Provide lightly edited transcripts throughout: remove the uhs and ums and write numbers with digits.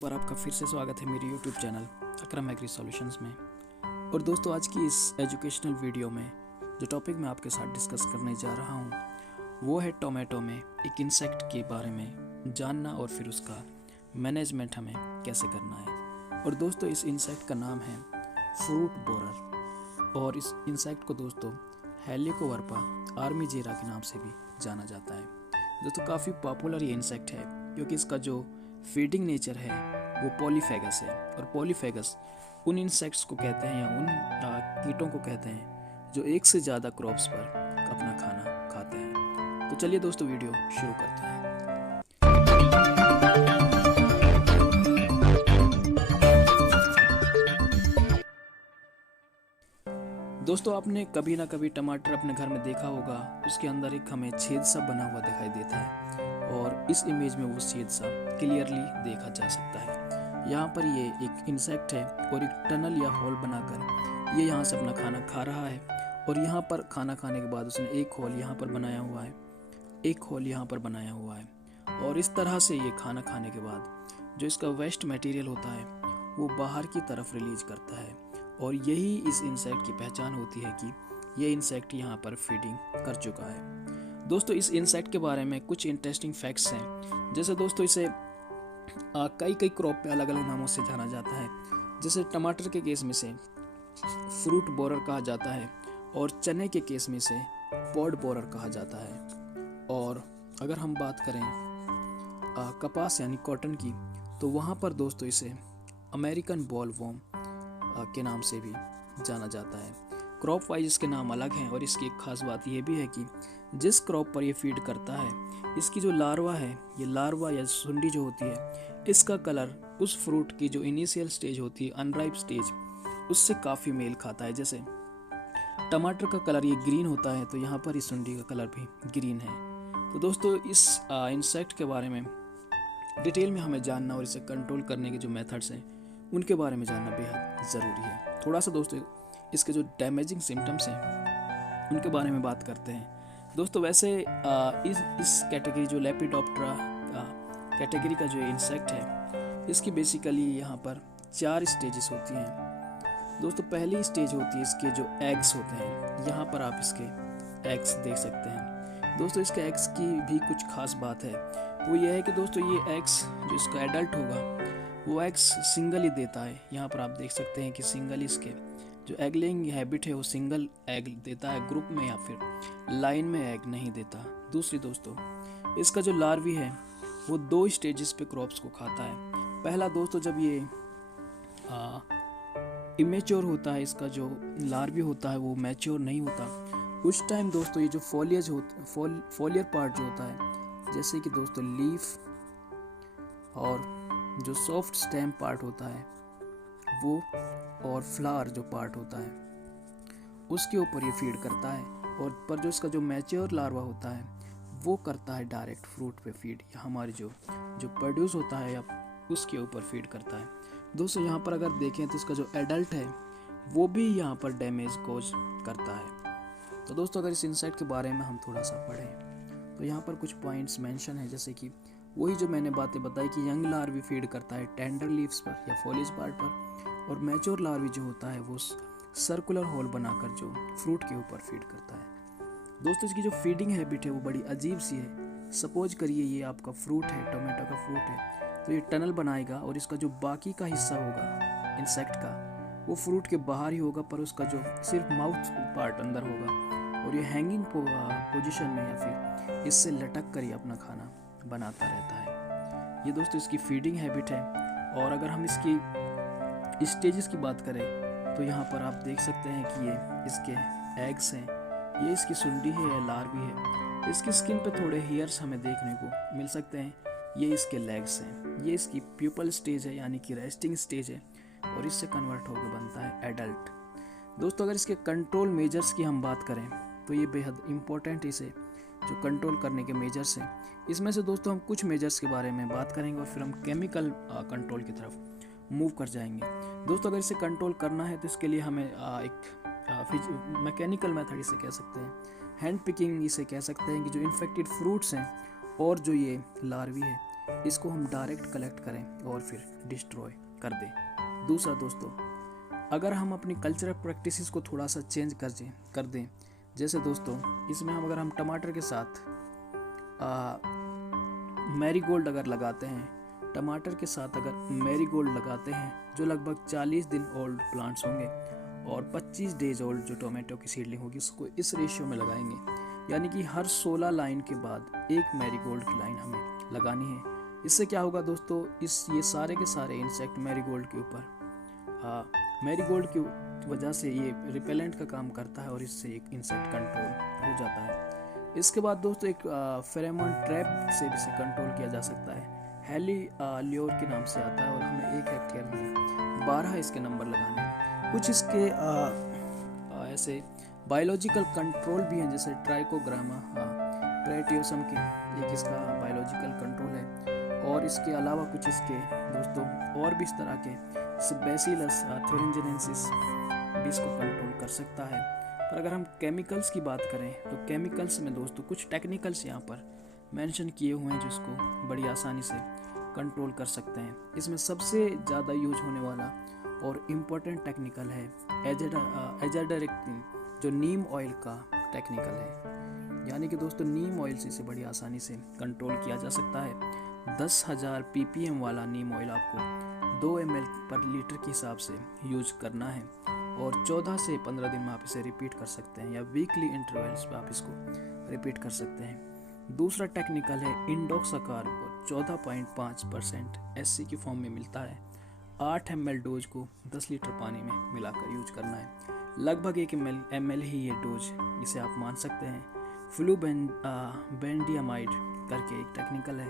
पर आपका फिर से स्वागत है मेरे YouTube चैनल अकरम एग्री सॉल्यूशंस में। और दोस्तों, आज की इस एजुकेशनल वीडियो में जो टॉपिक मैं आपके साथ डिस्कस करने जा रहा हूँ वो है टोमेटो में एक इंसेक्ट के बारे में जानना और फिर उसका मैनेजमेंट हमें कैसे करना है। और दोस्तों, इस इंसेक्ट का नाम है फ्रूट बोरर और इस इंसेक्ट को दोस्तों हेलिकोवर्पा आर्मीजेरा के नाम से भी जाना जाता है। दोस्तों, काफ़ी पॉपुलर ये इंसेक्ट है क्योंकि इसका जो फीडिंग नेचर है वो पॉलीफेगस है। और पॉलीफेगस उन इंसेक्ट्स को कहते हैं या उन कीटों को कहते हैं जो एक से ज़्यादा क्रॉप्स पर अपना खाना खाते हैं। तो चलिए दोस्तों, वीडियो शुरू करते हैं। दोस्तों, आपने कभी ना कभी टमाटर अपने घर में देखा होगा, उसके अंदर एक हमें छेद सा बना हुआ दिखाई देता है और इस इमेज में वो छेद सा क्लियरली देखा जा सकता है। यहाँ पर ये एक इंसेक्ट है और एक टनल या होल बनाकर ये यहाँ से अपना खाना खा रहा है। और यहाँ पर खाना खाने के बाद उसने एक होल यहाँ पर बनाया हुआ है, एक होल यहाँ पर बनाया हुआ है। और इस तरह से ये खाना खाने के बाद जो इसका वेस्ट मटेरियल होता है वो बाहर की तरफ रिलीज करता है। और यही इस इंसेक्ट की पहचान होती है कि ये इंसेक्ट यहाँ पर फीडिंग कर चुका है। दोस्तों, इस इंसेक्ट के बारे में कुछ इंटरेस्टिंग फैक्ट्स हैं। जैसे दोस्तों, इसे कई कई क्रॉप पे अलग अलग नामों से जाना जाता है। जैसे टमाटर के केस में से फ्रूट बोरर कहा जाता है और चने के केस में से पॉड बोरर कहा जाता है। और अगर हम बात करें कपास यानी कॉटन की, तो वहाँ पर दोस्तों इसे अमेरिकन बॉलवॉर्म के नाम से भी जाना जाता है। क्रॉप वाइज इसके नाम अलग हैं और इसकी एक खास बात यह भी है कि जिस क्रॉप पर ये फीड करता है, इसकी जो लार्वा है, ये लार्वा या सुंडी जो होती है, इसका कलर उस फ्रूट की जो इनिशियल स्टेज होती है, अनराइप स्टेज, उससे काफ़ी मेल खाता है। जैसे टमाटर का कलर ये ग्रीन होता है, तो यहाँ पर इस सुंडी का कलर भी ग्रीन है। तो दोस्तों, इस इंसेक्ट के बारे में डिटेल में हमें जानना और इसे कंट्रोल करने के जो मेथड्स हैं उनके बारे में जानना बेहद ज़रूरी है। थोड़ा सा दोस्तों इसके जो डैमेजिंग सिम्टम्स हैं उनके बारे में बात करते हैं। दोस्तों, वैसे इस कैटेगरी जो लेपिडोप्टेरा कैटेगरी का जो इंसेक्ट है, इसकी बेसिकली यहाँ पर 4 स्टेजेस होती हैं। दोस्तों, पहली स्टेज होती है इसके जो एग्स होते हैं। यहाँ पर आप इसके एग्स देख सकते हैं। दोस्तों, इसके एग्स की भी कुछ खास बात है, वो ये है कि दोस्तों ये एग्स जो इसका एडल्ट होगा वो एग्स सिंगल ही देता है। यहाँ पर आप देख सकते हैं कि सिंगल इसके जो एग लेइंग हैबिट है वो सिंगल एग देता है, ग्रुप में या फिर लाइन में एग नहीं देता। दूसरी दोस्तों, इसका जो लार्वी है वो 2 स्टेजेस पे क्रॉप्स को खाता है। पहला दोस्तों, जब ये इमेच्योर होता है, इसका जो लार्वी होता है वो मैच्योर नहीं होता, उस टाइम दोस्तों ये जो फोलियर पार्ट जो होता है, जैसे कि दोस्तों लीफ और जो सॉफ्ट स्टेम पार्ट होता है वो और फ्लावर जो पार्ट होता है उसके ऊपर ये फीड करता है। और पर जो इसका जो मैच्योर लार्वा होता है वो करता है डायरेक्ट फ्रूट पे फीड, या हमारी जो प्रोड्यूस होता है या उसके ऊपर फीड करता है। दोस्तों, यहाँ पर अगर देखें तो इसका जो एडल्ट है वो भी यहाँ पर डैमेज कोज करता है। तो दोस्तों, अगर इस इंसेक्ट के बारे में हम थोड़ा सा पढ़ें तो यहाँ पर कुछ पॉइंट्स मेंशन है। जैसे कि वही जो मैंने बातें बताई कि यंग लार्वी फीड करता है टेंडर लीव्स पर या फॉलिज पार्ट पर, और मैच्योर लार्वी जो होता है वो सर्कुलर होल बनाकर जो फ्रूट के ऊपर फीड करता है। दोस्तों, इसकी जो फीडिंग हैबिट है वो बड़ी अजीब सी है। सपोज करिए ये आपका फ्रूट है, टोमेटो का फ्रूट है, तो ये टनल बनाएगा और इसका जो बाकी का हिस्सा होगा इंसेक्ट का वो फ्रूट के बाहर ही होगा, पर उसका जो सिर्फ माउथ पार्ट अंदर होगा और ये हैंगिंग पोजिशन में या फिर इससे लटक कर ही अपना खाना बनाता रहता है। ये दोस्तों इसकी फीडिंग हैबिट है। और अगर हम इसकी स्टेजेस की बात करें तो यहाँ पर आप देख सकते हैं कि ये इसके एग्स हैं, ये इसकी सुंडी है या लार्वी है। इसकी स्किन पे थोड़े हेयर्स हमें देखने को मिल सकते हैं। ये इसके लेग्स हैं। ये इसकी प्यूपल स्टेज है यानी कि रेस्टिंग स्टेज है और इससे कन्वर्ट होकर बनता है एडल्ट। दोस्तों, अगर इसके कंट्रोल मेजर्स की हम बात करें तो ये बेहद इंपॉर्टेंट इसे जो कंट्रोल करने के मेजर्स हैं। इसमें से दोस्तों हम कुछ मेजर्स के बारे में बात करेंगे और फिर हम केमिकल कंट्रोल की तरफ मूव कर जाएंगे। दोस्तों, अगर इसे कंट्रोल करना है तो इसके लिए हमें एक मैकेनिकल मेथड इसे कह सकते हैं, हैंड पिकिंग इसे कह सकते हैं, कि जो इन्फेक्टेड फ्रूट्स हैं और जो ये लार्वी है इसको हम डायरेक्ट कलेक्ट करें और फिर डिस्ट्रॉय कर दें। दूसरा दोस्तों, अगर हम अपनी कल्चरल प्रैक्टिसेस को थोड़ा सा चेंज कर दें, जैसे दोस्तों इसमें अगर हम टमाटर के साथ मैरीगोल्ड अगर लगाते हैं, टमाटर के साथ अगर मैरीगोल्ड लगाते हैं जो लगभग 40 दिन ओल्ड प्लांट्स होंगे और 25 डेज ओल्ड जो टोमेटो की सीडलिंग होगी, उसको इस रेशियो में लगाएंगे, यानी कि हर 16 लाइन के बाद एक मैरीगोल्ड की लाइन हमें लगानी है। इससे क्या होगा दोस्तों, ये सारे के सारे इंसेक्ट मैरीगोल्ड के ऊपर मैरीगोल्ड की वजह से ये रिपेलेंट का काम करता है और इससे एक इंसेक्ट कंट्रोल हो जाता है। इसके बाद दोस्तों एक फेरोमोन ट्रैप से भी इसे कंट्रोल किया जा सकता है। हेली ल्योर के नाम से आता है और हमें 1 हेक्टेयर में 12 इसके नंबर लगाने हैं। कुछ इसके ऐसे बायोलॉजिकल कंट्रोल भी हैं, जैसे ट्राइकोग्रामा प्रेटियोसम की एक इसका बायोलॉजिकल कंट्रोल है। और इसके अलावा कुछ इसके दोस्तों और भी इस तरह के बैसिलस थ्यूरिंजिनेंसिस भी इसको कंट्रोल कर सकता है। पर अगर हम केमिकल्स की बात करें तो केमिकल्स में दोस्तों कुछ टेक्निकल्स यहाँ पर मेंशन किए हुए हैं जिसको बड़ी आसानी से कंट्रोल कर सकते हैं। इसमें सबसे ज़्यादा यूज होने वाला और इम्पोर्टेंट टेक्निकल है एजाडारेक्टिन, जो नीम ऑयल का टेक्निकल है। यानी कि दोस्तों नीम ऑयल से इसे बड़ी आसानी से कंट्रोल किया जा सकता है। 10,000 ppm वाला नीम ऑयल आपको 2 ml पर लीटर के हिसाब से यूज करना है और 14 से 15 दिन में आप इसे रिपीट कर सकते हैं या वीकली इंटरवल्स पे आप इसको रिपीट कर सकते हैं। दूसरा टेक्निकल है इंडोक्साकार्ब, 14.5% SC की फॉर्म में मिलता है। 8 ml डोज को 10 लीटर पानी में मिलाकर यूज करना है। लगभग 1 ml ही ये डोज, इसे आप मान सकते हैं। फ्लूबेंडियामाइड करके एक टेक्निकल है,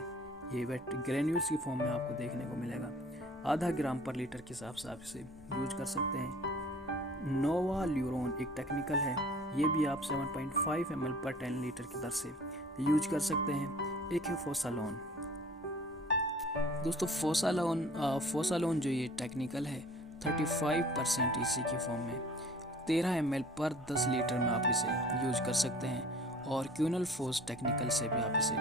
ये वेट ग्रेन्यूल्स की फॉर्म में आपको देखने को मिलेगा। आधा ग्राम पर लीटर के हिसाब से आप इसे यूज कर सकते हैं। नोवा ल्यूरोन एक टेक्निकल है, ये भी आप 7.5 ml पर 10 लीटर की दर से यूज कर सकते हैं। एक है फोसालोन। दोस्तों फोसालोन जो ये टेक्निकल है 35% EC की फॉर्म में 13 ml पर 10 लीटर में आप इसे यूज कर सकते हैं। और क्यूनल फोस टेक्निकल से भी आप इसे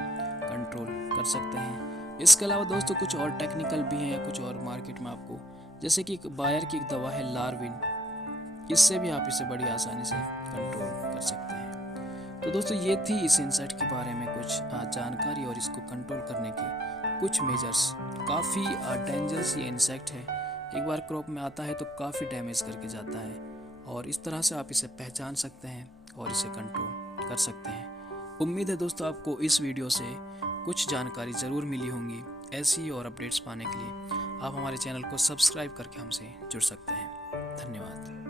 कंट्रोल कर सकते हैं। इसके अलावा दोस्तों कुछ और टेक्निकल भी हैं या कुछ और मार्केट में आपको, जैसे कि बायर की एक दवा है लार्विन, इससे भी आप इसे बड़ी आसानी से कंट्रोल कर सकते हैं। तो दोस्तों ये थी इस इंसेक्ट के बारे में कुछ जानकारी और इसको कंट्रोल करने के कुछ मेजर्स। काफ़ी डेंजरस ये इंसेक्ट है, एक बार क्रॉप में आता है तो काफ़ी डैमेज करके जाता है और इस तरह से आप इसे पहचान सकते हैं और इसे कंट्रोल कर सकते हैं। उम्मीद है दोस्तों आपको इस वीडियो से कुछ जानकारी ज़रूर मिली होंगी। ऐसी और अपडेट्स पाने के लिए आप हमारे चैनल को सब्सक्राइब करके हमसे जुड़ सकते हैं। धन्यवाद।